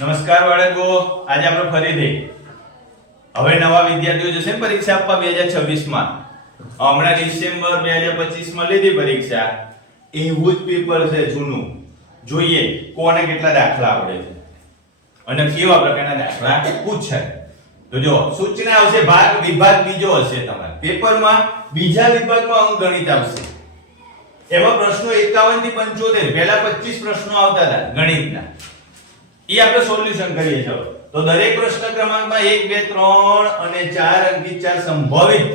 નમસ્કાર બાળકો, આજે આપણે ફરીથી હવે નવા વિદ્યાર્થીઓ જશે ને પરીક્ષા આપવા 2026 માં. હમણાં ડિસેમ્બર 2025 માં લીધી પરીક્ષા, એવું જ પેપર છે જૂનું. જોઈએ કોને કેટલા દાખલા આવડે છે અને કેવા પ્રકારના દાખલા પૂછાય. તો જો સૂચના આવશે, ભાગ વિભાગ બીજો હશે તમારા પેપરમાં. બીજા વિભાગમાં અંકગણિત આવશે. એમાં પ્રશ્નો 51 થી 75, પહેલા 25 પ્રશ્નો આવતા હતા ગણિતના. ઈ આપણે સોલ્યુશન કરીએ. ચલો, તો દરેક પ્રશ્ન ક્રમાંકમાં 1 2 3 અને 4 અંકિત 4 સંભવિત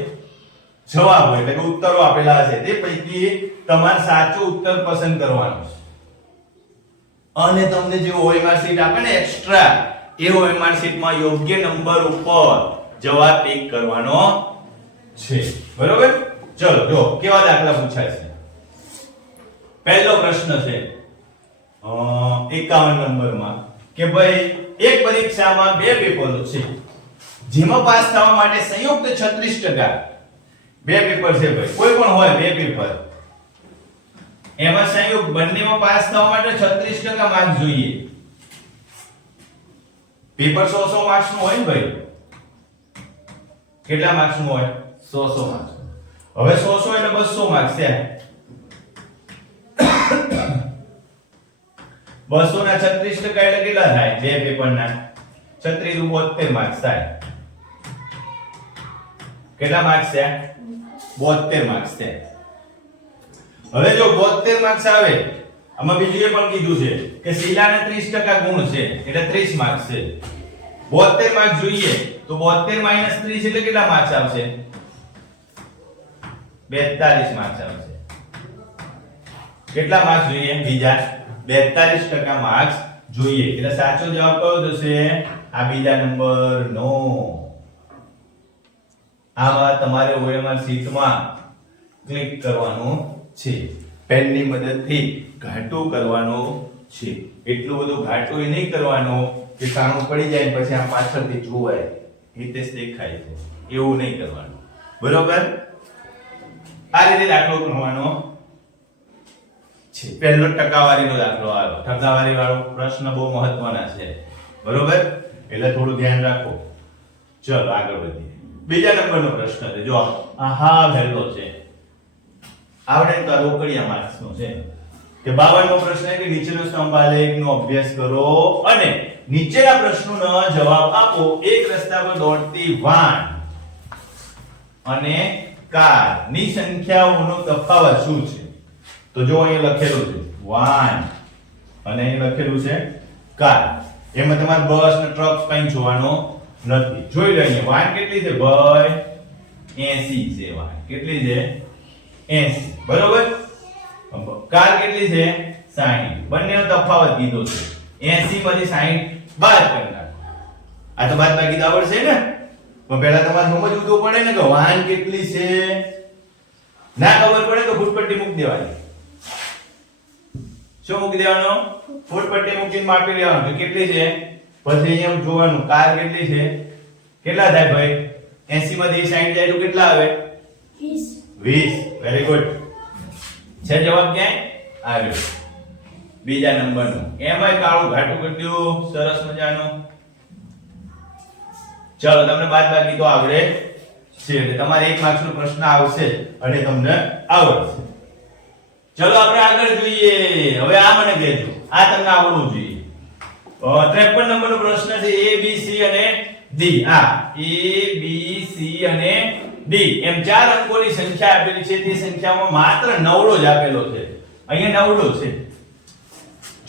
જવાબ હોય એટલે કે ઉત્તરો આપેલા હશે. તે પૈકી તમારે સાચો ઉત્તર પસંદ કરવાનો છે અને તમને જે OMR શીટ આપે ને એક્સ્ટ્રા, એ OMR શીટમાં યોગ્ય નંબર ઉપર જવાબ ટીક કરવાનો છે. બરોબર? ચલો જો કેવા દાખલા પૂછાય છે. પહેલો પ્રશ્ન છે 51 નંબરમાં કે ભાઈ એક પરીક્ષામાં બે પેપરો છે જેમાં પાસ થવા માટે સંયુક્ત 36%. બે પેપર છે ભાઈ, કોઈ પણ હોય બે પેપર, એમાં સંયુક્ત બંનેમાં પાસ થવા માટે 36% માર્ક જોઈએ. પેપર 100 માર્ક્સ નું હોય ને ભાઈ. કેટલા માર્ક્સ નું હોય? 100 માર્ક્સ. હવે 100 એટલે 200 માર્ક્સ છે. 200 ના 36% એટલે કેટલા થાય? બે પેપરના 36 * 72 માર્ક્સ થાય. કેટલા માર્ક્સ છે? 72 માર્ક્સ છે. હવે જો 72 માર્ક્સ આવે, આમાં બીજું એ પણ કીધું છે કે શીલાને 30% ગુણ છે એટલે 30 માર્ક્સ છે. 72 માર્ક્સ જોઈએ તો 72 - 30 એટલે કેટલા માર્ક્સ આવશે? 42 માર્ક્સ આવશે. કેટલા માર્ક્સ જોઈએ? બીજા 42% માર્ક્સ જોઈએ. એટલે સાચો જવાબ કયો થશે? આ બીજા નંબરનો. આમાં તમારે OMR શીટમાં ક્લિક કરવાનું છે. પેનની મદદથી ઘાટું કરવાનું છે. એટલું બધું ઘાટું નહીં કરવાનું કે કાણું પડી જાય પછી આ પાછળથી જોવાય રીતે દેખાય છે, એવું નહીં કરવાનું. બરોબર? આ રીતે દાખલો ગણવાનો છે. પહેલો ટકાવારીનો દાખલો આવ્યો. ટકાવારી વાળો પ્રશ્ન બહુ મહત્વના છે. બરોબર? એટલે થોડું ધ્યાન રાખો. ચલો આગળ વધીએ. બીજા નંબરનો પ્રશ્ન છે. જો આ વહેલો છે, આવડે તો આ રોકડિયા માર્ક્સનો છે કે 52મો પ્રશ્ન છે કે નીચેનો સ્તંભ આલેખનો અભ્યાસ કરો અને નીચેના પ્રશ્નોનો જવાબ આપો. એક રસ્તા પર દોડતી વાન અને કાર ની સંખ્યાઓનો તફાવત શું છે? તો જો અહીંયા લખેલું છે વાન અને અહીં લખેલું છે કાર. એમાં તમારે બસ ને ટ્રક કંઈ જોવાનો નથી. જોઈ લો અહીંયા વાન કેટલી છે ભાઈ? 80 છે વાન. કેટલી છે? 80. બરોબર? કાર કેટલી છે? 60. બંનેનો તફાવત કીધો છે. 80 માંથી 60 બાદ કરી નાખો. આ તો બાદ બાકી આવડશે ને? તો પહેલા તમારે સમજવું તો પડે ને કે વાન કેટલી છે. ના ખબર પડે તો ફૂટપટ્ટી મૂકી દેવાની. શું મૂકી દેવાનો? ફૂટપટ્ટી મૂકીને માપી લેવાનું કે કેટલી છે. પછી અહીંયા જોવાનું કાર કેટલી છે. કેટલા થાય ભાઈ? 80 માંથી 60 જાય તો કેટલા આવે? 20. Very good. છે જવાબ ક્યાંય આવ્યો. બીજા નંબરનો. એમાંય કાળું ઘાટું કર્યું, સરસ મજાનું. ચલો, તમને બાદબાકી તો આવડે છે એટલે તમારે 1 માર્ક્સ નો પ્રશ્ન આવશે અને તમને આવડશે. ચલો આપણે આગળ જોઈએ. હવે આ મને કહેજો, આ તમને આવડવું જોઈએ. 53 નંબરનો પ્રશ્ન છે A B C અને D. આ A B C અને D એમ 4 અંકોની સંખ્યા આપેલી છે. તે સંખ્યામાં માત્ર નવડો જ આપેલો છે. અહીંયા નવડો છે.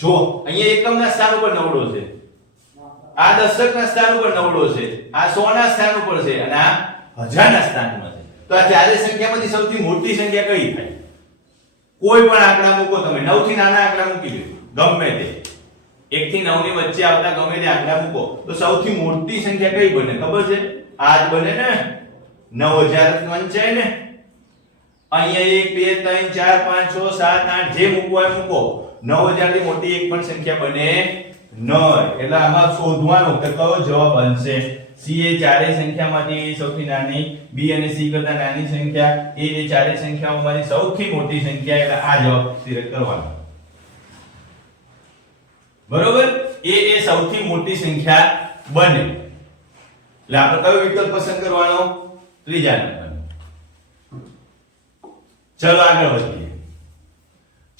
જો અહીંયા એકમના સ્થાન ઉપર નવડો છે, આ દશકના સ્થાન ઉપર નવડો છે, આ 100 ના સ્થાન ઉપર છે અને આ 1000 ના સ્થાનમાં છે. તો આ ચારે સંખ્યામાંથી સૌથી મોટી સંખ્યા કઈ થાય? કોઈ પણ આંકડા મૂકો તમે. 9 થી નાના આંકડા મૂકી દો, ગમે તે. 1 થી 9 ની વચ્ચે આવતા ગમે તે આંકડા મૂકો તો સૌથી મોટી સંખ્યા કઈ બને? ખબર છે? આ જ બને ને. 9055 ને. અહીંયા 1 2 3 4 5 6 7 8 જે મૂકવો હોય મૂકો. 9000 થી મોટી એક પણ સંખ્યા બને નહીં. એટલે આમાં શોધવાનું કે કયો જવાબ બનશે. C એ ચારેય સંખ્યામાંથી સૌથી નાની, B અને C કરતા નાની સંખ્યા, A એ ચારેય સંખ્યાઓમાંથી સૌથી મોટી સંખ્યા. એટલે આ જવાબ સિલેક્ટ કરવાનો. બરોબર? એ સૌથી મોટી સંખ્યા બને. એટલે આપણે કયો વિકલ્પ પસંદ કરવાનો? ત્રીજા નંબરનો. ચલો આગળ વધીએ.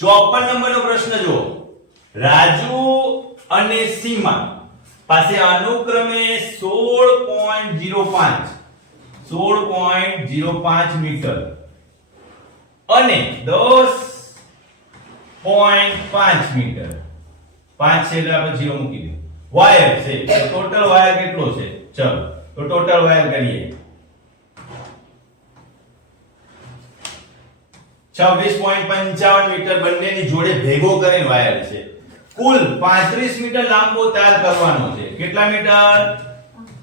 54 નંબરનો પ્રશ્ન જુઓ. રાજુ અને સીમા પાસે અનુક્રમે 16.05 મીટર અને 10.5 મીટર 5 છે એટલે આપણે 0 મૂકી દે વાયર છે. તો ટોટલ વાયર કેટલો છે? ચલો તો ટોટલ વાયર કરીએ 26.55 મીટર બંનેની જોડે ભેગો કરીને વાયર છે. કુલ 35 મીટર લાંબો તાર કરવાનો છે. કેટલા મીટર?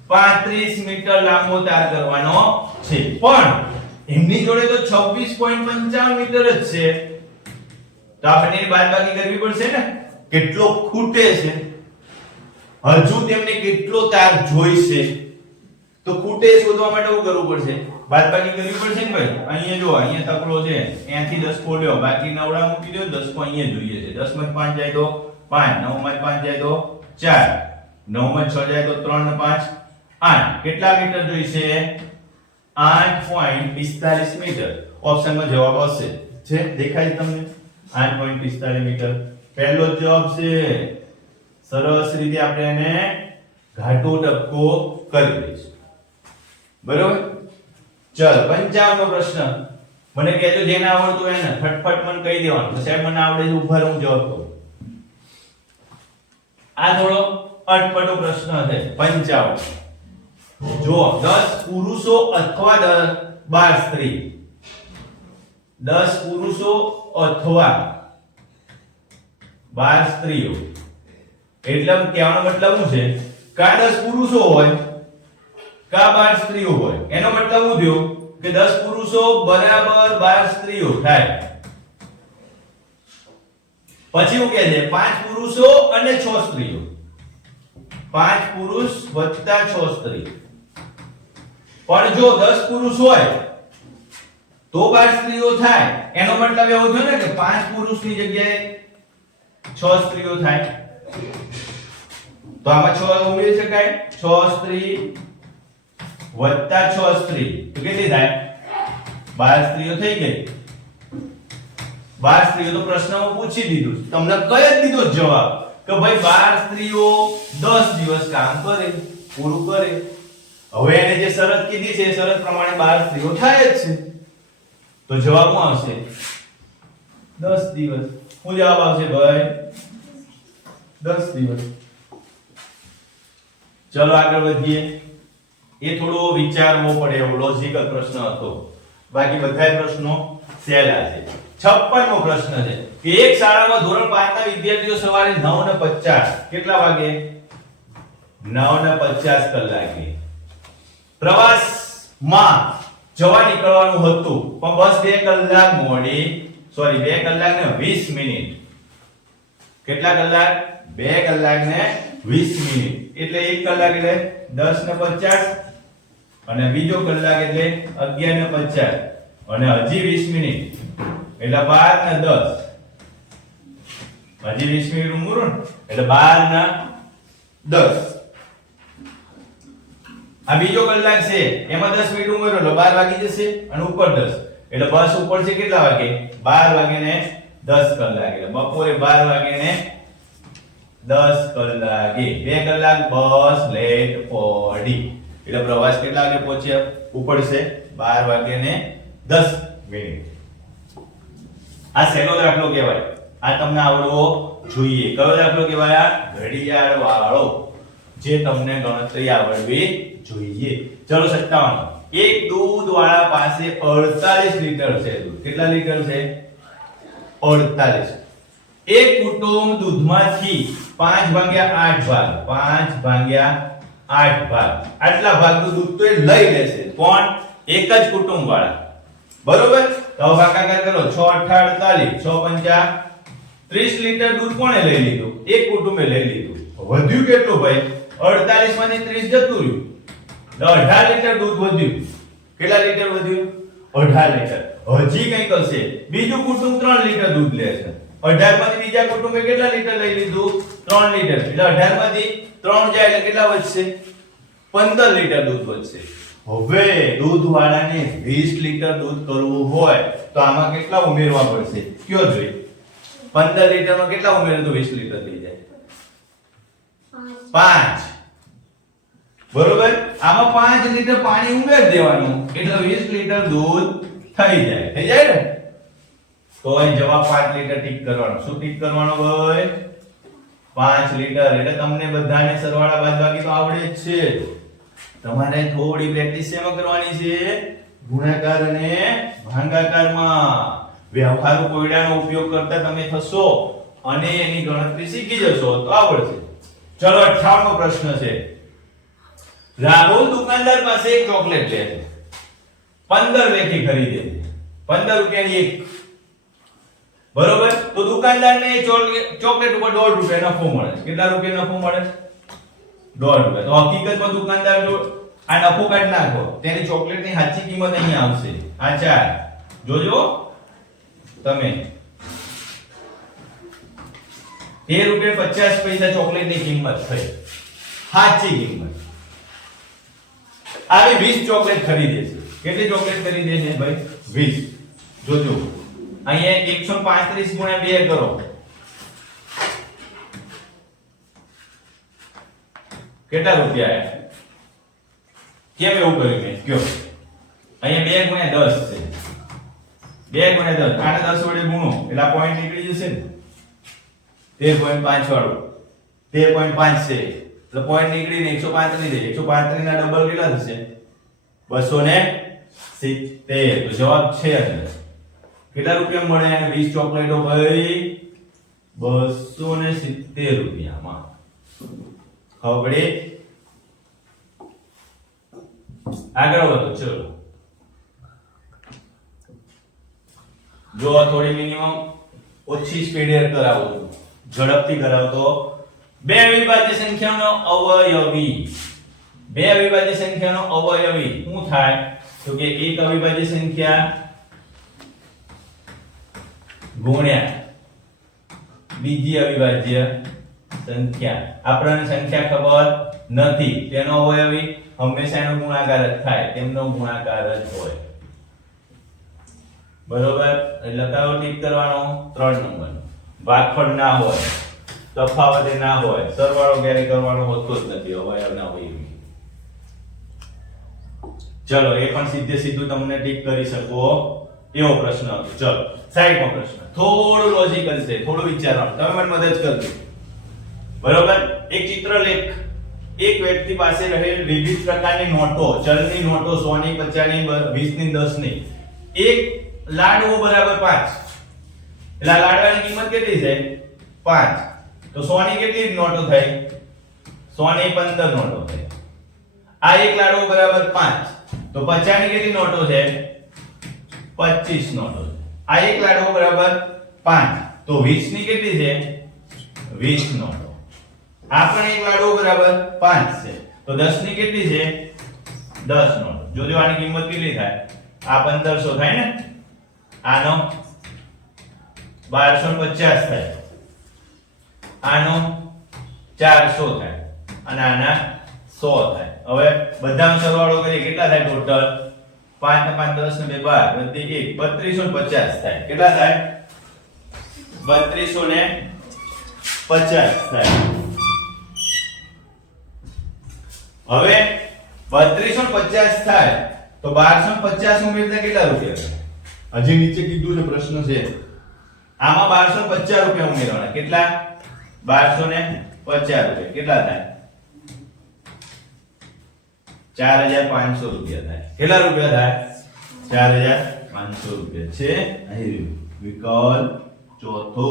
35 મીટર લાંબો તાર કરવાનો છે. પણ એમની જોડે તો 26.55 મીટર જ છે. તો આપણે બાદબાકી કરવી પડશે ને. કેટલો ખૂટે છે? હજુ તેમને કેટલો તાર જોઈશે? તો ખૂટે શોધવા માટે શું કરવું પડશે? બાદબાકી કરવી પડશે ને ભાઈ. અહીંયા જો અહીંયા તકલો છે, અહીંયાથી 10 ખોલ્યો, બાકી નવડા મૂકી દો. 10 કો અહીંયા જોઈએ છે. 10 માં 5 જાય તો 5, 9 માં 5 જાય તો 4, 9 માં 6 જાય તો 3 ને 5 8. કેટલા મીટર જોઈશે? 8.45 મીટર. ઓપ્શનમાં જવાબ હશે. છે દેખાય તમને? 8.45 મીટર પહેલો જવાબ છે. સરસ રીતે આપણે એને ઘાટો ટપકો કરી દઈશું. બરોબર? ચલ 55 નો પ્રશ્ન. મને કહેજો જેને આવડતું હોય ને ફટફટ મને કહી દેવાનું. સાહેબ મને આવડે છે, ઉભા રહું જવાબ કહું. આ થોડો અટપટો પ્રશ્ન છે. 55 જો 10 પુરુષો અથવા 12 સ્ત્રી, 10 પુરુષો અથવા 12 સ્ત્રીઓ, એટલે કહેવાનો મતલબ શું છે? કા 10 પુરુષો હોય કા 12 સ્ત્રીઓ હોય. એનો મતલબ શું થયો કે 10 પુરુષો બરાબર 12 સ્ત્રીઓ થાય. પછી શું કહે છે? 5 પુરુષો અને 6 સ્ત્રીઓ. 5 પુરુષ વત્તા 6 સ્ત્રી. પણ જો 10 પુરુષ હોય તો 12 સ્ત્રીઓ થાય. એનો મતલબ એવો થયો ને કે 5 પુરુષની જગ્યાએ 6 સ્ત્રીઓ થાય. તો આમાં 6 ઉમેરી શકાય. 6 સ્ત્રી વત્તા 6 સ્ત્રી તો કેટલી થાય? 12 સ્ત્રીઓ થઈ ગઈ. 12 સ્ત્રીઓ તો પ્રશ્નમાં પૂછી દીધું, તમને કહી જ દીધો જવાબ કે ભાઈ 12 સ્ત્રીઓ 10 દિવસ કામ કરે, પૂરું કરે. હવે એને જે શરત કીધી છે એ શરત પ્રમાણે 12 સ્ત્રીઓ થાય જ છે. તો જવાબ શું આવશે? 10 દિવસ. શું જવાબ આવશે ભાઈ? 10 દિવસ. ચલો આગળ વધીએ. એ થોડો વિચારવો પડે એવો લોજિકલ પ્રશ્ન હતો. બાકી બધા પ્રશ્નો સહેલા છે. 56મો પ્રશ્ન છે કે એક શાળામાં ધોરણ 5 ના વિદ્યાર્થીઓ સવારે 9:50 કેટલા વાગે? 9:50 કલાકે પ્રવાસમાં જવા નીકળવાનું હતું, પણ બસ 2 કલાક મોડી, સોરી 2 કલાક ને 20 મિનિટ. કેટલા કલાક? 2 કલાક ને 20 મિનિટ. એટલે 1 કલાક એટલે 10:50 અને બીજો કલાક એટલે 11:50 અને હજી 20 મિનિટ એટલે 12 ને 10. હજી 20 મિનિટ ઉમેરો ને એટલે 12 ને 10. આ બીજો કલાક છે એમાં 10 મિનિટ ઉમેરો એટલે 12 વાગી જશે અને ઉપર 10 એટલે બસ ઉપર છે કેટલા વાગે? 12 વાગે ને 10 કલાક. એટલે બપોરે 12 વાગે ને 10 કલાકે 2 કલાક બસ લેટ પડી. એટલે પ્રવાસ કેટલા વાગે પહોંચ્યા? ઉપડશે 12 વાગે ને 10 મિનિટ. આ શેનો દાખલો કહેવાય? આ તમને આવડવો જોઈએ. કયો દાખલો કહેવાય? ઘડિયાળ વાળો, જે તમને ગણતરી આવડવી જોઈએ. ચલો 57. એક દૂધ વાળા પાસે 48 લીટર છે દૂધ. કેટલા લીટર છે? 48. એક કુટુંબ દૂધમાંથી 5/8 ભાગ, 5/8 ભાગ, આટલા ભાગનું દૂધ તો એ લઈ લેશે. કોણ? એક જ કુટુંબ વાળા. બરોબર? તો ભાગાકાર કરો. 6 8 48, 6 5 30 લીટર દૂધ કોણે લઈ લીધું? એક કુટુંબે લઈ લીધું. વધ્યું કેટલું ભાઈ? 48 માંથી 30 જતું રહ્યું. 18 લીટર દૂધ વધ્યું. કેટલા લીટર વધ્યું? 18 લીટર. હજી કઈ કરશે? બીજું કુટુંબ 3 લીટર દૂધ લે છે. 18 માંથી બીજા કુટુંબે કેટલા લીટર લઈ લીધું 3 લીટર એટલે 18 માંથી 3 જાય એટલે કેટલા વધશે 15 લીટર દૂધ વધશે હવે દૂધવાળાને 20 લીટર દૂધ કરવું હોય તો આમાં કેટલા ઉમેરવા પડશે કયો જોઈએ 15 લીટરમાં કેટલા ઉમેરો તો 20 લીટર થઈ જાય 5 બરોબર આમાં 5 લીટર પાણી ઉમેર દેવાનું એટલે 20 લીટર દૂધ થઈ જાય ને તો અહીં જવાબ 5 લીટર ટીક કરવાનો શું ટીક કરવાનો ભાઈ 5 લીટર એટલે તમને બધાને સરવાળા બાદબાકી તો આવડે જ છે તમારે થોડી પ્રેક્ટિસ શેમાં કરવાની છે ગુણાકાર અને ભાગાકારમાં વ્યવહારુ કોયડાનો ઉપયોગ કરતા તમે થશો અને એની ગણતરી શીખી જશો તો આવડશે ચલો 58મો પ્રશ્ન છે રાહુલ દુકાનદાર પાસે એક ચોકલેટ લે છે 15 લેખી ખરીદે છે 15 રૂપિયાની એક બરોબર તો દુકાનદારને ચોકલેટ ઉપર 1.5 રૂપિયા નફો મળે કેટલા રૂપિયા નફો મળે 1.5 રૂપિયા તો હકીકતમાં દુકાનદાર જો આ નફો કાઢી નાખો તેની ચોકલેટની સાચી કિંમત અહીં આવશે આ 4 જોજો તમે 13 રૂપિયા 50 પૈસા ચોકલેટની કિંમત થઈ સાચી કિંમત આવી 20 ચોકલેટ ખરીદે છે કેટલી ચોકલેટ ખરીદે છે ભાઈ 20 જોજો અહીંયા 135 ગુણ્યા 2 કરો કેટલા રૂપિયા આયા કેમ એવું કર્યું મેં કયો અહીંયા 2 ગુણ્યા 10 છે 2 ગુણ્યા 10 આને 10 વડે ગુણો એટલે આ પોઈન્ટ નીકળી જશે ને 13.5 વાળો 13.5 છે એટલે પોઈન્ટ નીકળીને 135 થઈ જાય 135 ના ડબલ કેટલા થશે 270 તો જવાબ છે અંદર કેટલા રૂપિયા મળે અને 20 ચોકલેટો ભાઈ 270 રૂપિયામાં હવે આગળ વધો ચલો જો થોડી મિનિમમ ઓછી સ્પીડે કરાવો ઝડપથી કરાવતો બે અવિભાજ્ય સંખ્યાનો અવયવી શું થાય તો કે એક અવિભાજ્ય સંખ્યા ગુણ્યા બીજી અવિભાજ્ય સંખ્યા આપણને સંખ્યા ખબર નથી તેનો અવયવી હંમેશા એનો ગુણાકાર જ થાય તેમનો ગુણાકાર જ હોય બરોબર એટલે કયો ટીક કરવાનો 3 નંબર ભાગફળ ના હોય તફાવત ના હોય સરવાળો ક્યારે કરવાનો હોતો જ નથી અવયવના અવયવી ચલો એ પણ સીધે સીધું તમને ટીક કરી શકો એવો પ્રશ્ન હતો ચલો 60મો પ્રશ્ન થોડું લોજિકલ છે થોડું વિચારવાનું તમે મને મદદ કરજો બરોબર એક ચિત્રલેખ એક વ્યક્તિ પાસે રહેલ વિવિધ પ્રકારની નોટો ચલની નોટો 100 ની 50 ની 20 ની 10 ની એક લાડવો બરાબર 5 એટલે આ લાડવાની કિંમત કેટલી છે 5 તો 100 ની કેટલી નોટો થઈ 100 ની 15 નોટો થઈ આ એક લાડવો બરાબર 5 તો 50 ની કેટલી નોટો છે 25 નોટો આ એક લાડવો બરાબર 5 તો 20 ની કેટલી છે 20 નોટો આ પણ એક લાડવો બરાબર 5 છે તો 10 ની કેટલી છે 10 નોટો જોજો આની કિંમત કેટલી થાય આ 1500 થાય ને આનો 1250 થાય આનો 400 થાય અને આના 100 થાય હવે બધાનો સરવાળો કરીએ કેટલા થાય ટોટલ 5 ને 5 10 ને 2 12 વધી 1 3250 થાય કેટલા થાય 3250 થાય હવે 3250 થાય તો 1250 ઉમેરતા કેટલા રૂપિયા હજી નીચે કીધું છે પ્રશ્ન છે આમાં 1250 રૂપિયા ઉમેરવાના કેટલા 1250 રૂપિયા કેટલા થાય 4500 રૂપિયા થાય કેટલા રૂપિયા થાય 4500 રૂપિયા છે અહીં વિકલ્પ ચોથો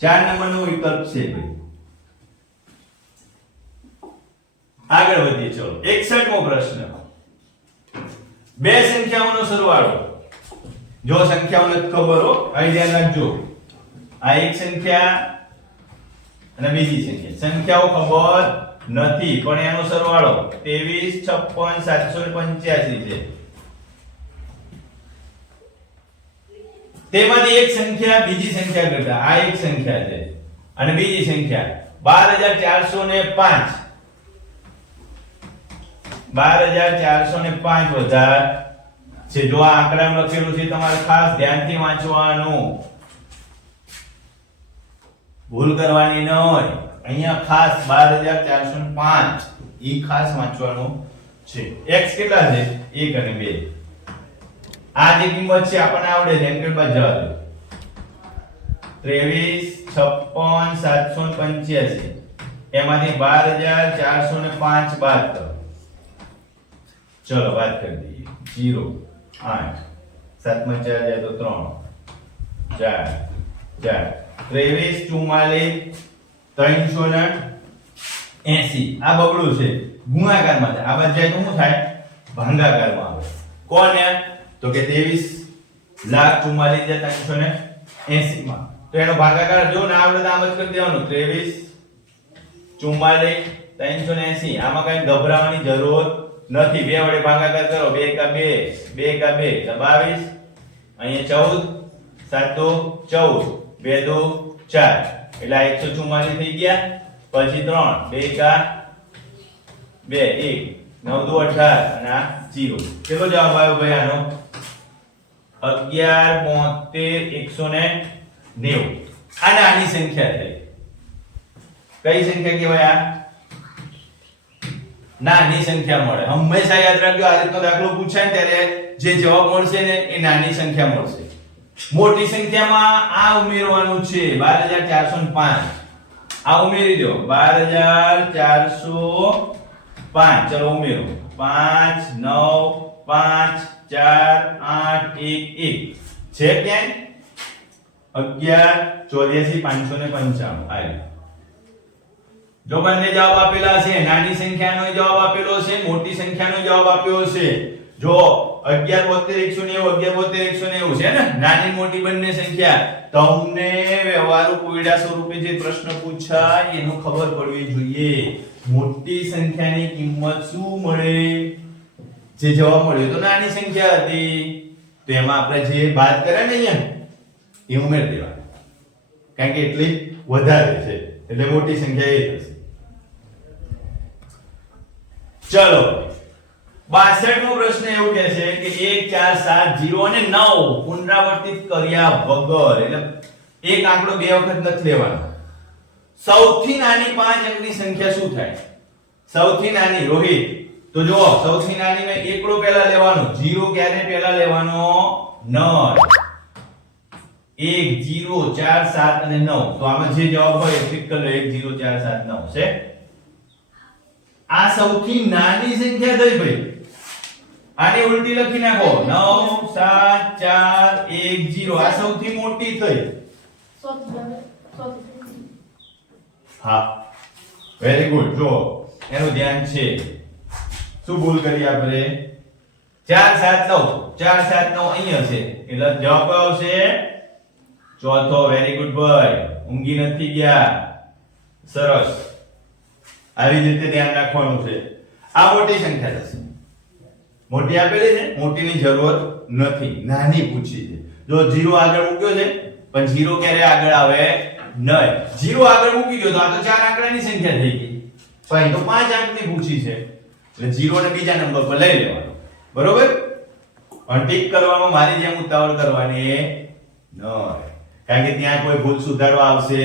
4 નંબરનો વિકલ્પ છે ભાઈ આગળ વધીએ ચલો 61મો પ્રશ્ન બે સંખ્યાઓનો સરવાળો જો સંખ્યાઓ નથી ખબર હો અહીં ધ્યાન રાખજો આ એક સંખ્યા અને બીજી સંખ્યાઓ ખબર નથી પણ એનો સરવાળો 23 56 785 છે તેમાંથી એક સંખ્યા બીજી સંખ્યા કરતા આ એક સંખ્યા છે અને બીજી સંખ્યા 12405 12405 વધારે છે. જો આ આંકડામાં લખેલું છે તમારે ખાસ ધ્યાનથી વાંચવાનું, ભૂલ કરવાની ન હોય. અહીંયા ખાસ 12405 ઈ ખાસ વાંચવાનું છે. x કેટલા છે? 1 અને 2. આ જે કિંમત છે આપણને આવડે છે એમ કે બાદ જવા દો. 23 56 785 એમાંથી 12405 બાદ કરો. ચલો બાદ કરી દઈએ. 0 8 7 માં 4 જાય તો 3 4 23 44 380 આ બગડું છે ગુણાકારમાં છે. આ બાદ જાય તો શું થાય? ભાગાકારમાં આવે. કોને? તો કે 23,44,380 માં. તો એનો ભાગાકાર જો ના આવડે તો આમ જ કરી દેવાનું 23 44 380. આમાં કઈ ગભરાવાની જરૂર નથી. 2 વડે ભાગાકાર કરો. 2 કા 2 2 કા 2 તો 22. અહીંયા 14 7 2 14 2 2 4 એટલે આ 144 થઈ ગયા. પછી 3 2 કા 2 1 9 2 18 અને આ 0. કેટલો જવાબ આવ્યો ભાઈ આનો? 11 72 190. આ નાની સંખ્યા થઈ. કઈ સંખ્યા કહેવાય? આ નાની સંખ્યા મળે. હંમેશા યાદ રાખજો, આ રીતનો દાખલો પૂછાય ત્યારે જે જવાબ મળશે ને એ નાની સંખ્યા મળશે. મોટી સંખ્યામાં આ ઉમેરવાનું છે 12405. આ ઉમેરી દો 12405. ચલો ઉમેરો 5 9 5 4 8 1 1 છે ક્યાં? 11 84 555 આવી. જો બંને જવાબ આપેલા છે, નાની સંખ્યાનો જવાબ આપેલો છે, મોટી સંખ્યાનો જવાબ આપ્યો છે. જો 11 72 190 છે ને, નાની મોટી બંને સંખ્યા. તમને વ્યવહારુ કોયડા સ્વરૂપે જે પ્રશ્ન પૂછાય એનો ખબર પડવી જોઈએ. મોટી સંખ્યાની કિંમત શું મળે? જે જવાબ મળ્યો તો નાની સંખ્યા હતી, તો એમાં આપણે જે બાદ કર્યા ને અહીંયા એ ઉમેરી દેવાનું, કારણ કે એટલી વધારે છે એટલે મોટી સંખ્યા એ થશે. ચલો 62મો પ્રશ્ન એવું કહે છે કે 1 4 7 0 અને 9 પુનરાવર્તિત કર્યા વગર, એટલે એક આંકડો બે વખત નથી લેવાનો. સૌથી નાની 5 અંકની સંખ્યા શું થાય? સૌથી નાની રોહિત, તો જો સૌથી નાની ને એકડો પહેલા લેવાનો. 0 ક્યારે પહેલા લેવાનો? 9 1 0 4 7 અને 9. તો આમાં જે જવાબ હોય એ ક્લિક કરી લો. 1 0 4 7 9 છે. આ સૌથી નાની સંખ્યા થઈ ભાઈ. આની ઉલટી લખી નાખો 9 7 4 1 0. આ સૌથી મોટી થઈ. હા વેરી ગુડ. જો એનું ધ્યાન છે. શું ભૂલ કરી આપણે? 4 7 9 4 7 9 અહીંયા છે એટલે જવાબ આવશે ચોથો. વેરી ગુડ ભાઈ, ઊંઘી નથી ગયા. સરસ. આવી રીતે ધ્યાન રાખવાનું છે. આ મોટી સંખ્યા થશે. મોટી આપેલી છે, મોટીની જરૂર નથી, નાની પૂછી છે. જો 0 આગળ મૂક્યો છે પણ 0 ક્યારે આગળ આવે નહીં. 0 આગળ મૂકી દો તો આ તો 4 આંકડાની સંખ્યા થઈ ગઈ. તો અહીં તો 5 અંકની પૂછી છે એટલે 0 ને બીજા નંબર પર લઈ લેવાનો. બરોબર? પણ ટીક કરવામાં મારી જેમ ઉતાવળ કરવાની નહીં, કારણ કે ત્યાં કોઈ ભૂલ સુધારવા આવશે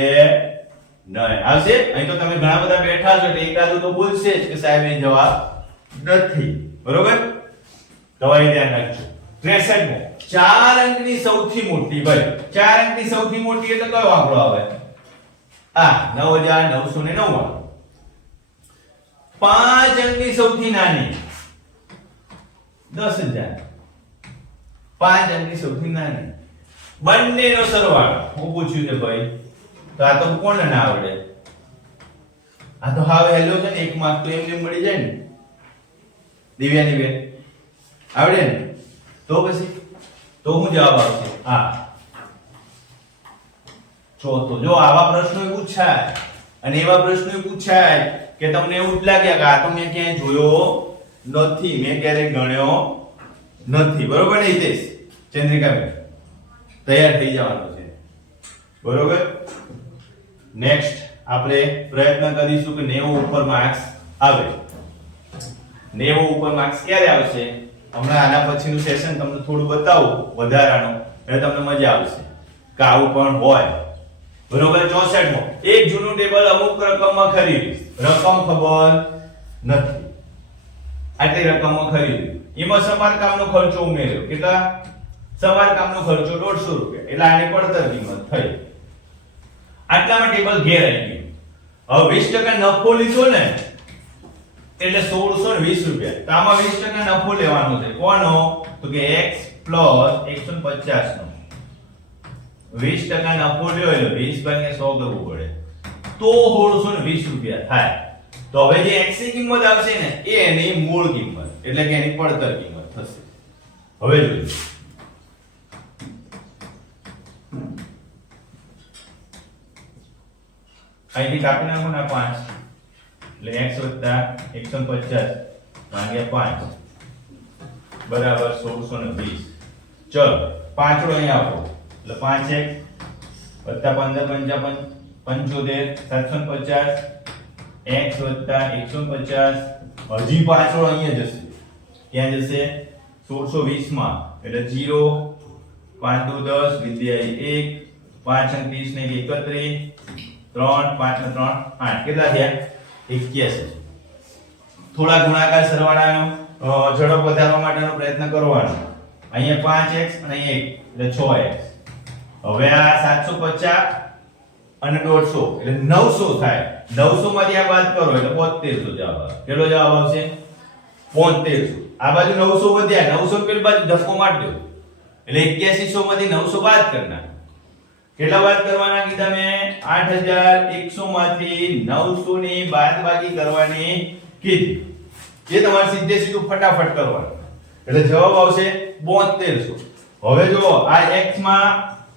નહીં. આવશે? અહીં તો તમે ઘણા બધા બેઠા છો એટલે એકાદું તો ભૂલશે જ કે સાહેબ એ જવાબ નથી. બરોબર? તો અહીં ધ્યાન રાખજો. 63મો 4 અંકની સૌથી મોટી ભાઈ. 4 અંકની સૌથી મોટી એટલે કયો આંકડો આવે? આ 9999. 5 અંકની સૌથી નાની 10000. 5 અંકની સૌથી નાની. બંનેનો સરવાળો હું પૂછ્યું છે ભાઈ. તો આ તો કોને ના આવડે? આ તો હાવ હેલો છે ને, એક માર્ક તો એમને મળી જાય ને. દિવ્યાની બેન આવડે ને? તો પછી તો હું જવાબ આવશે આ ચોથો. જો આવા પ્રશ્નો પૂછાય અને એવા પ્રશ્નો પૂછાય કે તમને એવું જ લાગે કે આ તો મેં ક્યાંય જોયો નથી, મેં ક્યારેય ગણ્યો નથી. બરોબર ને હિતેશ? ચંદ્રિકા બેન તૈયાર થઈ જવાનું છે બરોબર નેક્સ્ટ આપણે પ્રયત્ન કરીશું કે 90 ઉપર માર્ક્સ આવે 90 ઉપર માર્ક્સ ક્યારે આવશે હમણાં આના પછીનું સેશન તમને થોડું બતાવું વધારાનું એટલે તમને મજા આવશે કે આવું પણ હોય બરોબર 64 મો એક જૂનું ટેબલ અમુક રકમમાં ખરીદી રકમ ખબર નથી આટલી રકમમાં ખરીદી એમાં સમારકામનો ખર્ચો ઉમેર્યો કેટલા સમારકામનો ખર્ચો 150 રૂપિયા એટલે આની પડતર કિંમત થઈ આટલામાં ટેબલ ઘેર આવી ગયું હવે 20% નફો લીધો ને એટલે 1620 રૂપિયા તો આમાં 20% નફો લેવાનો છે કોનો તો કે x 150 નો 20% નફો લ્યો એટલે 20 ભાગ્યા 100 કરવું પડે તો 1620 રૂપિયા થાય તો હવે જે x ની કિંમત આવશે ને એ એની મૂળ કિંમત એટલે કે એની પડતર કિંમત થશે હવે જોઈએ અહીંથી કાપી નાખો ને 5 એટલે x + 150 ભાગ્યા 5 બરાબર 1620 ચલો પાંચડો અહીં આપો એટલે 5x + 15 × 75 750 x + 150 હજી પાંચડો અહીંયા જશે ક્યાં જશે 1620 માં એટલે 0 5 × 10 વિદ્યાય 1 5 × 30 ને 31 3 5 ને 3 8 કેટલા થયા 81 થોડા ગુણાકાર સરવાળાનો ઝડપ વધારવા માટેનો પ્રયત્ન કરવાનો અહીંયા 5x અને 1 એટલે 6x હવે આ 750 અને 150 એટલે 900 થાય 900 માંથી આ બાદ કરો એટલે 7200 જવાબ આવે કેટલો જવાબ આવશે 7200 આ બાજુ 900 વધ્યા 900 પેલી બાજુ ધક્કો માર દો એટલે 8100 માંથી 900 બાદ કરના કેટલા બાદ કરવાના કીધા મેં 8100 માંથી 900 ની બાદબાકી કરવાની કીધી જે તમારે સીધે સીધું ફટાફટ કરવાનું એટલે જવાબ આવશે 7200 હવે જો આ x માં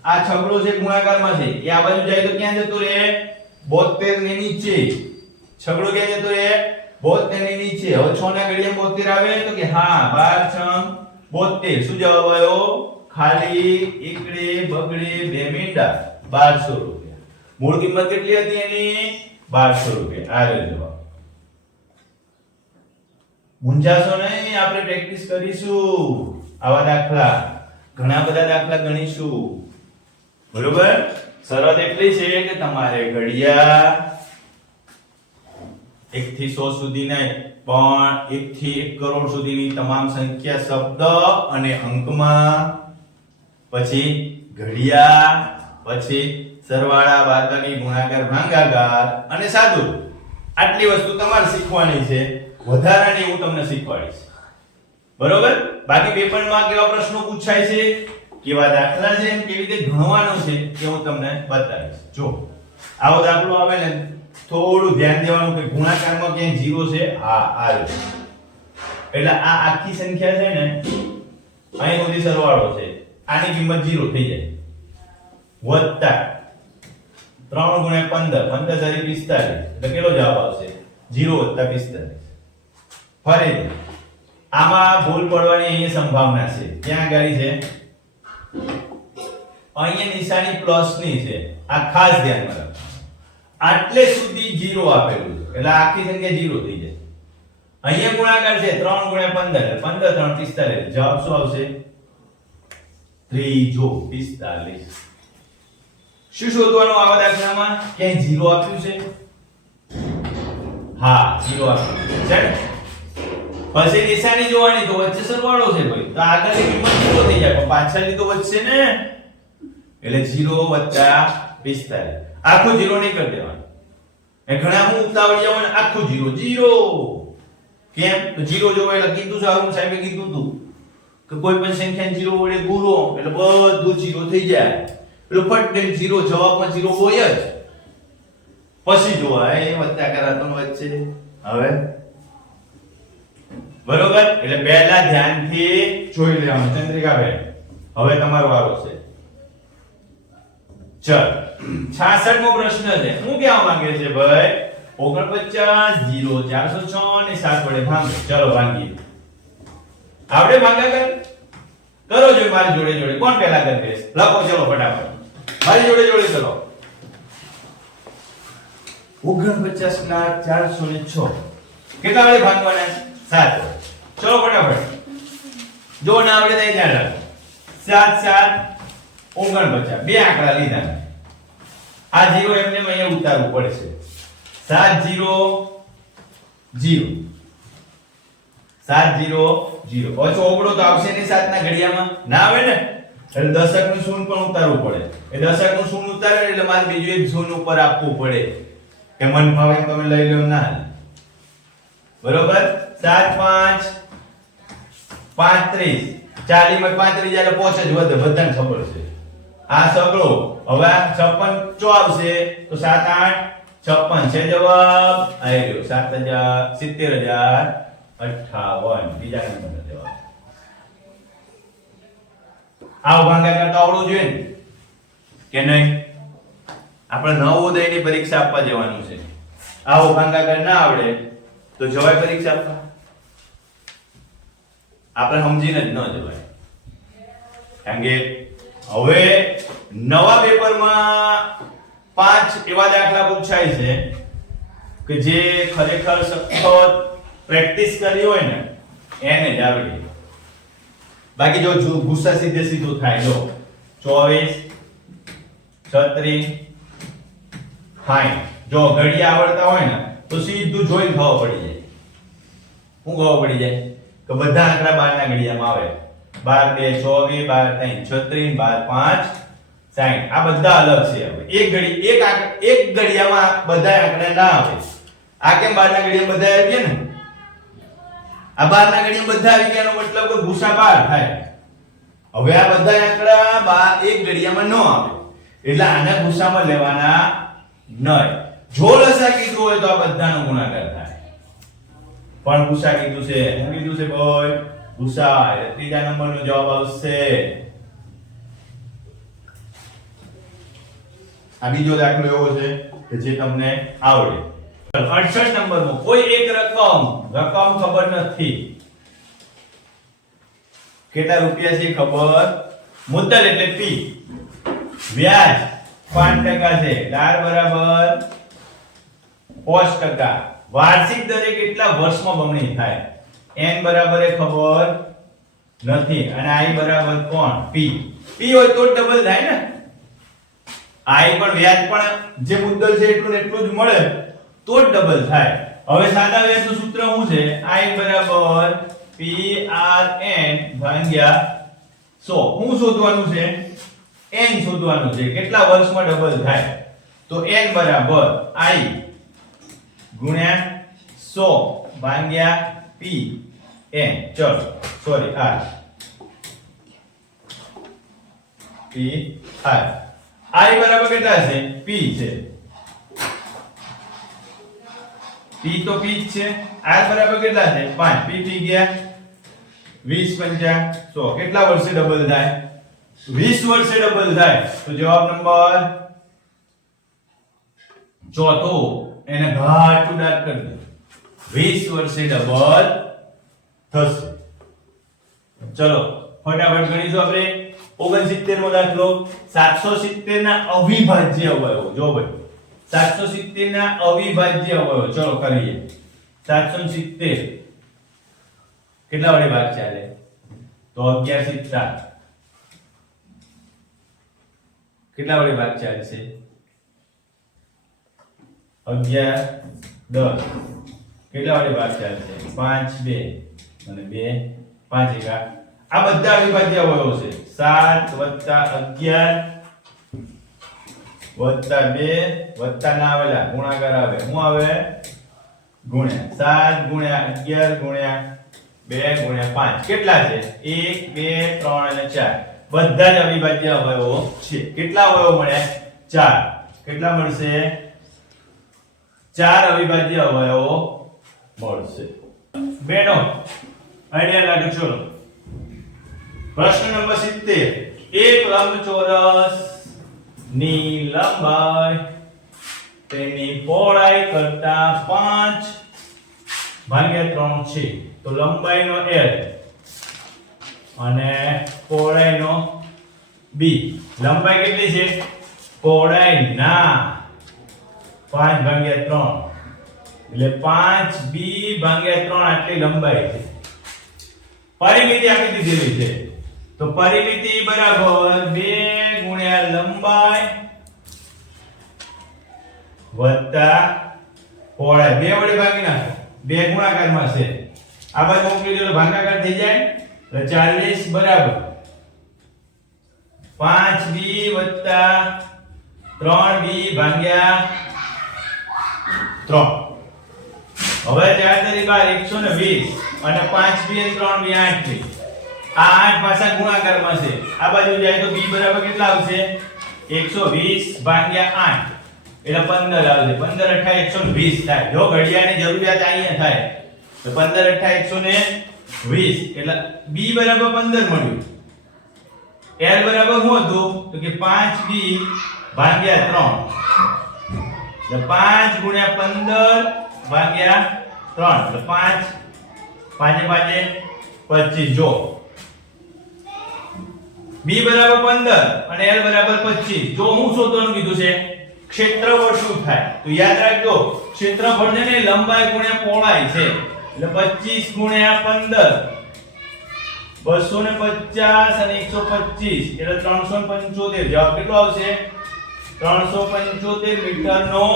આ છગડો છે ગુણાકારમાં છે એ આ બાજુ જાય તો ક્યાં જતો રહે 72 ની નીચે છગડો ક્યાં જતો રહે 72 ની નીચે હવે 6 ના ઘડિયા 72 આવે તો કે હા 12 6 72 શું જવાબ આવ્યો ખાલી એકડે બગડે બે મીંડા 1200 રૂપિયા મૂળ કિંમત કેટલી હતી એની 1200 રૂપિયા આ રહ્યો જવાબ મૂંઝાશો નહીં આપણે પ્રેક્ટિસ કરીશું આવા દાખલા ઘણા બધા દાખલા ગણીશું બરોબર શરત એટલી છે કે તમારે ઘડિયા 1 થી 100 સુધી નહીં પણ 1 થી 1 કરોડ સુધીની તમામ સંખ્યા શબ્દ અને અંકમાં પછી ઘડિયા પછી સરવાળા બાદબાકી ગુણાકાર ભાગાકાર અને સાદું આટલી વસ્તુ તમારે શીખવાની છે વધારાની હું તમને શીખવાડીશ બરોબર બાકી પેપરમાં કેવા પ્રશ્નો પૂછાય છે કેવા દાખલા છે કેવી રીતે ગણવાનું છે એ હું તમને બતાવીશ જો આવો દાખલો આવે ને થોડું ધ્યાન દેવાનું કે ગુણાકારમાં ક્યાંય 0 છે હા આ એટલે આ આખી સંખ્યા છે ને અહીં સુધી સરવાળો છે આની કિંમત 0 થઈ જાય વત્તા 3 × 15 15 * 45 એટલે કેટલો જવાબ આવશે 0 + 45 ફરીથી આમાં ભૂલ પડવાની અહીંયા સંભાવના છે ક્યાં ગાડી છે અહીંયા નિશાની પ્લસ ની છે આ ખાસ ધ્યાનમાં રાખો આટલે સુધી 0 આપેલું છે એટલે આખી સંખ્યા 0 થઈ જાય અહીંયા ગુણાકાર છે 3 × 15 15 3 45 જવાબ શું આવશે ત્રીજો 45 શું શોધવાનું આવા દાખલામાં ક્યાંય 0 આપ્યું છે હા 0 આપ્યું છે પછી નિશાની જોવાની તો વચ્ચે સરવાળો છે ભાઈ તો આગળની કિંમત 0 થઈ જાય પણ પાછળની તો વધશે ને એટલે 0 + 45 આખું 0 નહીં કરી દેવાનું એ ઘણા હું ઉતાવળિયા હોય ને આખું 0 કેમ તો 0 જોવે એટલે કીધું સારું સાહેબે કીધું તું કે કોઈ પણ સંખ્યા 0 વડે ગુણો એટલે બધું 0 થઈ જાય એટલે ફટ 0 જવાબમાં 0 હોય જ પછી જોવા એ વત્તા કરાતો વચ્ચે હવે બરોબર એટલે પહેલા ધ્યાનથી જોઈ લેવાનું ચંદ્રિકાબેન હવે તમારો વારો છે ચલ 66મો પ્રશ્ન છે હું કહેવા માંગે છે ભાઈ 49 0 406 ને 7 વડે ભાંગો ચલો ભાંગીએ આવડે ભાગાકાર કરો જો મારી જોડે જોડે કોણ પહેલા કરશે લખો ચલો ફટાફટ મારી જોડે જોડે ચલો 49 ના 406 કેટલા વડે ભાગવાના 7 ચલો ફટાફટ જો ના આવડે તો ધ્યાન રાખો 7 7 49 બે આંકડા લીધા આ 0 એમને અહીંયા ઉતારવું પડશે 7 0 0 7 0 0 હવે ચોકડો તો આવશે નહીં 7 ના ઘડિયામાં ના આવે ને એટલે દશકનું શૂન્ય પણ ઉતારવું પડે એ દશકનું શૂન્ય ઉતારે એટલે મારે બીજું એક શૂન્ય ઉપર આપવું પડે કે મન ભાવે તમે લઈ લો ના બરોબર 7 5 35 40 માં 35 એટલે પોચ જ વધે બધાને ખબર છે આ સગળો હવે 56 ચો આવશે તો 7 8 56 છે જવાબ આવી ગયો 7,70,058 બીજા નંબરનો જવાબ આવ ભાગાકાર તો આવડવું જોઈએ ને કે નહીં આપણે નવોદયની પરીક્ષા આપવા જવાનું છે આવો ભાગાકાર ના આવડે તો જવાય પરીક્ષા આપવા આપણે સમજીને જ ન જવાય કારણ કે હવે નવા પેપરમાં 5 એવા દાખલા પૂછાય છે કે જે ખરેખર સખત પ્રેક્ટિસ કરી હોય ને એને જ આવડે બાકી જો ગુસ્સા સીધે સીધું થાય જો 24 36 60 જો ઘડિયા આવડતા હોય ને તો સીધું જોઈને ખબર પડી જાય શું ખબર પડી જાય કે બધા આંકડા 12 ના ઘડિયામાં આવે 12 2 24 12 3 36 12 5 60 આ બધા અલગ છે હવે એક ઘડિયામાં બધા આંકડા ના આવે આ કેમ 12 ના ઘડિયામાં બધા આવી ગયા ને આ 12 ના ઘડિયામાં બધા આવી ગયા એનો મતલબ કે ગુસા 12 થાય હવે આ બધા આંકડા એક ઘડિયામાં ન આવે એટલે આના ગુસામાં લેવાના નહીં જો લસા કીધું હોય તો આ બધાનો ગુણાકાર થાય પણ ગુસા કીધું છે શું કીધું છે બોય ગુસા એટલે ત્રીજા નંબરનો જવાબ આવશે આ બીજો દાખલો એવો છે કે જે તમને આવડે 68 નંબરમાં કોઈ એક રકમ ખબર નથી કેટલા રૂપિયા છે ખબર મુદ્દલ એટલે p વ્યાજ 5% છે ડાર બરાબર 5%. વાર્ષિક દરે કેટલા વર્ષમાં બમણી થાય n બરાબર એ ખબર નથી અને i બરાબર કોણ p હોય તો ડબલ થાય ને i પણ વ્યાજ પણ જે મુદ્દલ છે એટલું ને એટલું જ મળે તો જ ડબલ થાય હવે સાદા વ્યાજનું સૂત્ર શું છે i બરાબર PRN ભાગ્યા 100 શું શોધવાનું છે n શોધવાનું છે કેટલા વર્ષમાં ડબલ થાય તો n બરાબર i ગુણ્યા 100 ભાગ્યા p n ચલો sorry r p r i બરાબર કેટલા છે p છે p તો p જ છે r બરાબર કેટલા છે 5 p p ગયા 20 50 100 કેટલા વર્ષે ડબલ થાય 20 વર્ષે ડબલ થાય તો જવાબ નંબર ચોથો એને ઘાટું ડાર્ક કરી દો 20 વર્ષે ડબલ થશે ચલો ફટાફટ ગણીશું આપણે 69 મો દાખલો 770 ના અવિભાજ્ય અવયવો જો ભાઈ 770 ના અવિભાજ્ય અવયવો ચલો કરીએ 770 કેટલા વડે ભાગ ચાલે તો 11 7 કેટલા વડે ભાગ ચાલશે 11 10 કેટલા વડે ભાગ ચાલશે 5 2 અને 2 5 એકા આ બધા અવિભાજ્ય અવયવો છે 7 + 11 વત્તા 2 ના આવેલા ગુણાકાર આવે શું આવે ગુણ્યા 7 ગુણ્યા 11 ગુણ્યા 2 ગુણ્યા 5 કેટલા છે 1 2 3 અને 4 બધા જ અવિભાજ્ય અવયવો છે કેટલા અવયવો મળ્યા 4 કેટલા મળશે 4 અવિભાજ્ય અવયવો મળશે બેનો આઈડિયા લાગુ ચલો પ્રશ્ન નંબર 70 એક લંબચોરસ ની લંબાઈ તેની પહોળાઈ કરતા 5/3 છે તો લંબાઈનો L અને પહોળાઈનો b. લંબાઈ કેટલી છે? પહોળાઈ ના 5/3 એટલે 5b/3 આટલી લંબાઈ છે. પરિમિતિ આપી દીધેલી છે તો પરિમિતિ બરાબર 2 ગુણ્યા લંબાઈ વત્તા પહોળાઈ. 2 વડે ભાગી નાખો, 2 ગુણાકારમાં છે, આ બાજુ મોકલી દો ભાગાકાર થઈ જાય એટલે 40 બરાબર 5b વત્તા 3b ભાગ્યા 3. હવે 4 તરી 12 120 અને 5b અને 3b 8 છે. આ 8 પાછા ગુણાકારમાં છે, આ બાજુ જાય તો b બરાબર કેટલા આવશે? 120 ભાગ્યા 8 એટલે 15 આવશે. 15 8 120 થાય. જો ઘડિયાળની જરૂરિયાત અહીંયા થાય તો 15 8 120 એટલે b બરાબર 15 મળ્યું. l બરાબર શું હતું? તો કે 5b ભાગ્યા 3 એટલે 5 ગુણ્યા 15 ભાગ્યા 3 એટલે 5 5 25. જો b બરાબર 15 અને l બરાબર 25. જો હું શોધવાનું કીધું છે ક્ષેત્રફળ શું થાય તો યાદ રાખજો ક્ષેત્રફળ છે ને લંબાઈ ગુણ્યા પહોળાઈ છે એટલે 25 ગુણ્યા 15 250 અને 125 એટલે 375. જવાબ કેટલો આવશે? 375 મીટરનો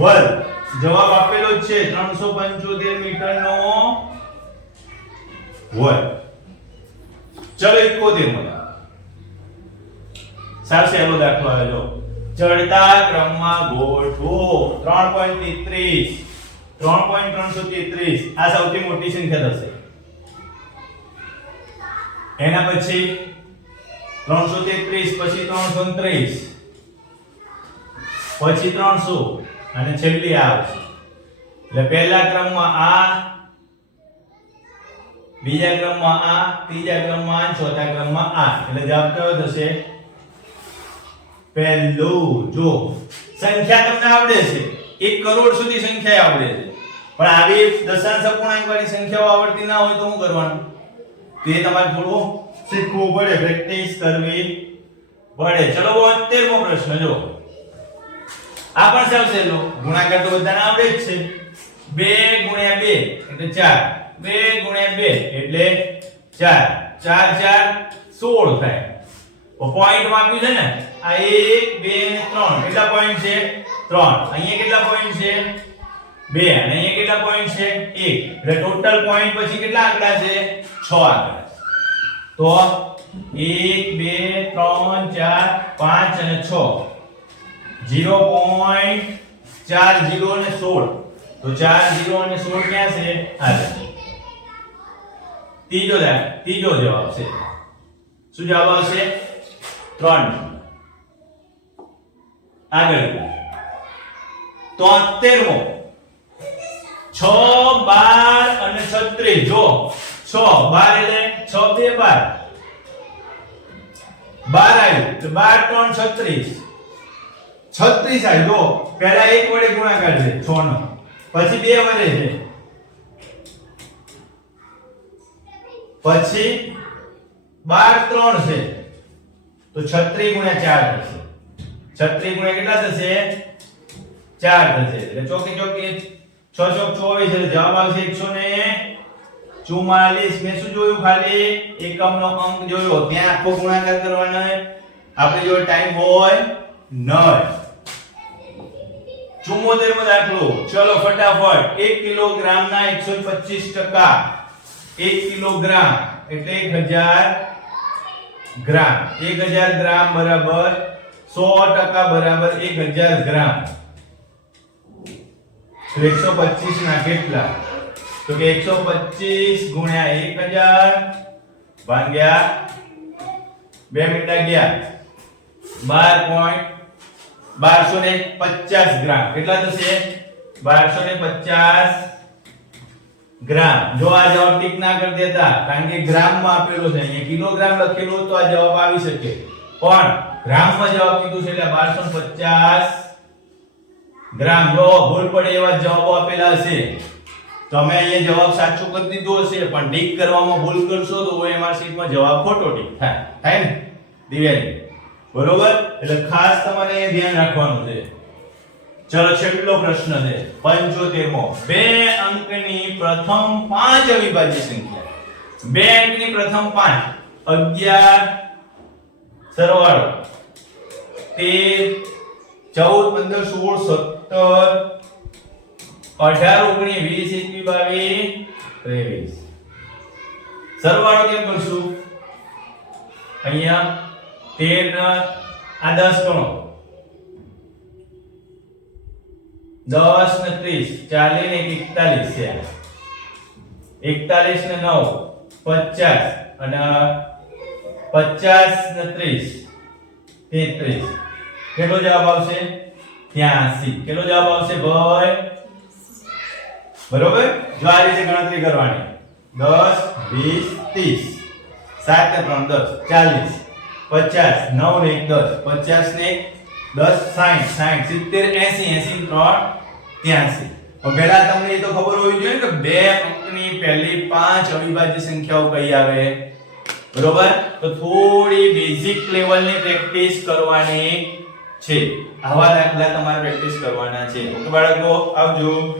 વર્ગ. જવાબ આપેલો જ છે 375 મીટરનો વર્ગ. ચલો 71 માં સાચે એવો દાખલો આવ્યો. ચડતા ક્રમમાં ગોઠવો 3.33 3.333 આ સૌથી મોટી સંખ્યા થશે. એના પછી 333 પછી 330 પછી 300 અને છેલ્લી આ આવશે. એટલે પહેલા ક્રમમાં આ, બીજા ક્રમમાં આ, ત્રીજા ક્રમમાં આ, ચોથા ક્રમમાં આ. એટલે જવાબ કયો થશે? પહેલું. જો સંખ્યા તમને આવડે છે, 1 કરોડ સુધી સંખ્યા આવડે છે, પણ આવી દશાંશ અપૂર્ણાંક વાળી સંખ્યાઓ આવડતી ના હોય તો શું કરવાનું? તે તમારે થોડું શીખવું પડે, પ્રેક્ટિસ કરવી પડે. ચલો 72મો પ્રશ્ન જો. આ પણ સાવ સહેલો, ગુણાકાર તો બધાને આવડે જ છે. 2 ગુણ્યા 2 એટલે 4, 2 ગુણ્યા 2 એટલે 4, 4 4 16 થાય. પોઈન્ટ આપ્યું છે ને આ 1 2 અને 3 કેટલા પોઈન્ટ છે? 3. અહીંયા કેટલા પોઈન્ટ છે? 2. અને અહીંયા કેટલા પોઈન્ટ છે? 1. એટલે ટોટલ પોઈન્ટ પછી કેટલા આંકડા છે? 6 આંકડા. તો 1 2 3 4 5 અને 6 0.4 0 અને 16. તો 4 0 અને 16 ક્યાં છે? આ ત્રીજો જવાબ છે. શું જવાબ આવશે? 3. આગળ 73મો 6 12 અને 36. જો 6 12 એટલે 6 2 12 આવ્યું તો 12 3 36 આવ્યું. જો પહેલા 1 વડે ગુણાકાર છે 6 નો, પછી 2 વડે છે, પછી 12 3 છે તો 36 ગુણ્યા 4 થશે. 36 ગુણ્યા કેટલા થશે? 4 થશે. એટલે ચોકી 6 ચોક 24 એટલે જવાબ આવશે 144. મેં શું જોયું? ખાલી એકમનો અંક જોયો, ત્યાં આખો ગુણાકાર કરવાનો. આપણે જો ટાઈમ હોય નહીં. 74મો દાખલો. ચલો ફટાફટ. 1 કિલોગ્રામના 125%. 1 કિલોગ્રામ એટલે 1000 ગ્રામ. 1000 ગ્રામ બરાબર 100% બરાબર 1000 ગ્રામ. તો 125 ના કેટલા? તો કે 125 ગુણ્યા 1000 ભાગ્યા 2 મિનિટ ગયા 1250 ગ્રામ. કેટલા થશે? 1250 ગ્રામ. જો આ જવાબ ટીક ના કરી દેતા, કારણ કે ગ્રામમાં આપેલો છે, અહીંયા કિલોગ્રામ લખેલું તો આ જવાબ આવી શકે, પણ ગ્રામમાં જવાબ કીધું છે એટલે 1250 ગ્રામ. જો ભૂલ પડે એવા જવાબો આપેલા હશે તમે અહીંયા જવાબ સાચો કરી દીધો હશે પણ ટીક કરવામાં ભૂલ કરશો તો OMR શીટમાં જવાબ ખોટો ટીક થાય. થાય ને દિવ્યાજી? બરોબર? એટલે ખાસ તમારે અહીંયા ધ્યાન રાખવાનું છે. ચલો છેલ્લો પ્રશ્ન છે 75મો. 2 અંકની પ્રથમ 5 અવિભાજ્ય સંખ્યા. 2 અંકની પ્રથમ 5 11 સરવાળો 13 14 15 16 17 18 19 20 21 22 સરવાળો કેમ કરશું? અહીંયા 13 ના આ 10 ગણો 10 ને 30 40 ને 41 છે. 41 ને 9 50 અને 50 ને 30 33. કેટલો જવાબ આવશે? 83. કેટલો જવાબ આવશે ભાઈ? બરોબર? જો આ રીતે ગણતરી કરવાની 10 20 30 7 ને 3 10 40 50 9 ને 1 10 50 ને 10 60 60 70 80 80 3 83. તો પહેલા તમને એ તો ખબર હોવી જોઈએ કે 2 અંકની પહેલી 5 અવિભાજ્ય સંખ્યાઓ કઈ આવે? બરોબર? તો થોડી બેઝિક લેવલની પ્રેક્ટિસ કરવાની છે. આવા દાખલા તમારે પ્રેક્ટિસ કરવાના છે. ઓકે બાળકો, આવજો.